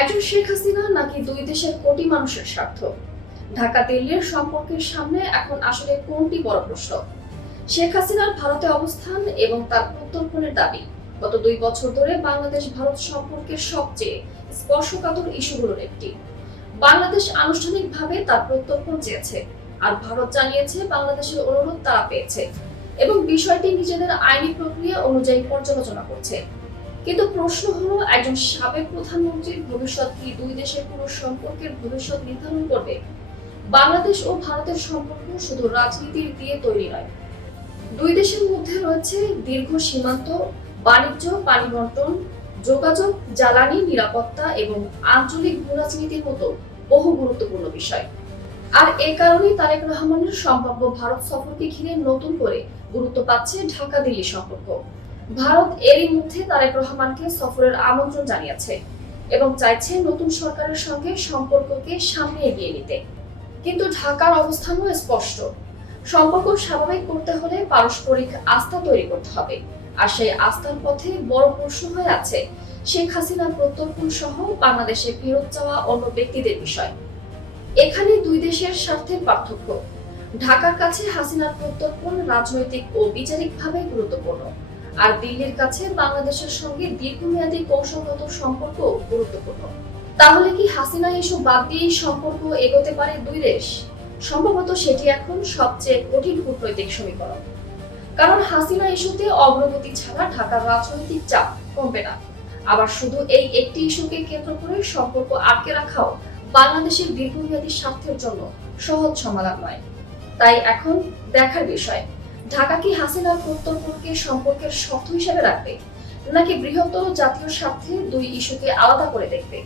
একজন শেখ হাসিনা নাকি দুই দেশের কোটি মানুষের স্বার্থ? ঢাকা দিল্লির সম্পর্কের সামনে এখন আসলে কোনটি বড় প্রশ্ন? শেখ হাসিনার ভারতে অবস্থান এবং তার প্রত্যর্পণের দাবি গত 2 বছর ধরে বাংলাদেশ ভারত সম্পর্কের সবচেয়ে স্পর্শকাতর ইস্যুগুলোর একটি। বাংলাদেশ আনুষ্ঠানিকভাবে তার প্রত্যর্পণ চেয়েছে, আর ভারত জানিয়েছে বাংলাদেশের অনুরোধ তারা পেয়েছে এবং বিষয়টি নিজেদের আইনি প্রক্রিয়া অনুযায়ী পর্যালোচনা করছে। কিন্তু প্রশ্ন হলো, একজন সাবেক প্রধানমন্ত্রীর ভবিষ্যৎ কি দুই দেশের পুরো সম্পর্কের ভবিষ্যৎ নির্ধারণ করবে? বাংলাদেশ ও ভারতের সম্পর্ক শুধু রাজনীতির দিয়ে তৈরি নয়। দুই দেশের মধ্যে রয়েছে দীর্ঘ সীমান্ত, বাণিজ্য, পানি বন্টন, যোগাযোগ, জ্বালানি, নিরাপত্তা এবং আঞ্চলিক ভূরাজনীতির মতো বহু গুরুত্বপূর্ণ বিষয়। আর এ কারণেই তারেক রহমানের সম্ভাব্য ভারত সফরকে ঘিরে নতুন করে গুরুত্ব পাচ্ছে ঢাকা দিল্লি সম্পর্ক। ভারত এরই মধ্যে তারেক রহমানকে সফরের আমন্ত্রণ জানিয়েছে এবং চাইছে নতুন সরকারের সঙ্গে সম্পর্ককে সামনে এগিয়ে নিতে। কিন্তু ঢাকার অবস্থানও স্পষ্ট। সম্পর্ক স্বাভাবিক করতে হলে পারস্পরিক আস্থা তৈরি করতে হবে, আর সেই আস্থার পথে বড় প্রশ্ন হয়ে আছে শেখ হাসিনার প্রত্যর্পণ সহ বাংলাদেশে ফেরত যাওয়া অন্য ব্যক্তিদের বিষয়। এখানে দুই দেশের স্বার্থের পার্থক্য। ঢাকার কাছে হাসিনার প্রত্যর্পণ রাজনৈতিক ও বিচারিকভাবে গুরুত্বপূর্ণ, আর দিল্লির কাছে বাংলাদেশের সঙ্গে দীর্ঘমেয়াদী কৌশলগত সম্পর্ক গুরুত্বপূর্ণ। তাহলে কি হাসিনা ইস্যু বাদ দিয়েই সম্পর্ক এগোতে পারে দুই দেশ? সম্ভবত সেটি এখন সবচেয়ে কঠিন কূটনৈতিক সমীকরণ। কারণ হাসিনা ইস্যুতে অগ্রগতি ছাড়া ঢাকার রাজনৈতিক চাপ কমবে না। আবার শুধু এই একটি ইস্যুকে কেন্দ্র করে সম্পর্ক আটকে রাখাও বাংলাদেশের দীর্ঘমেয়াদী স্বার্থের জন্য সহজ সমাধান নয়। তাই এখন দেখার বিষয়, ঢাকা কি হাসিনার প্রত্যর্পণকে সম্পর্কের শর্ত হিসেবে রাখবে, নাকি বৃহত্তর জাতীয় স্বার্থে দুই ইস্যুকে আলাদা করে দেখবে?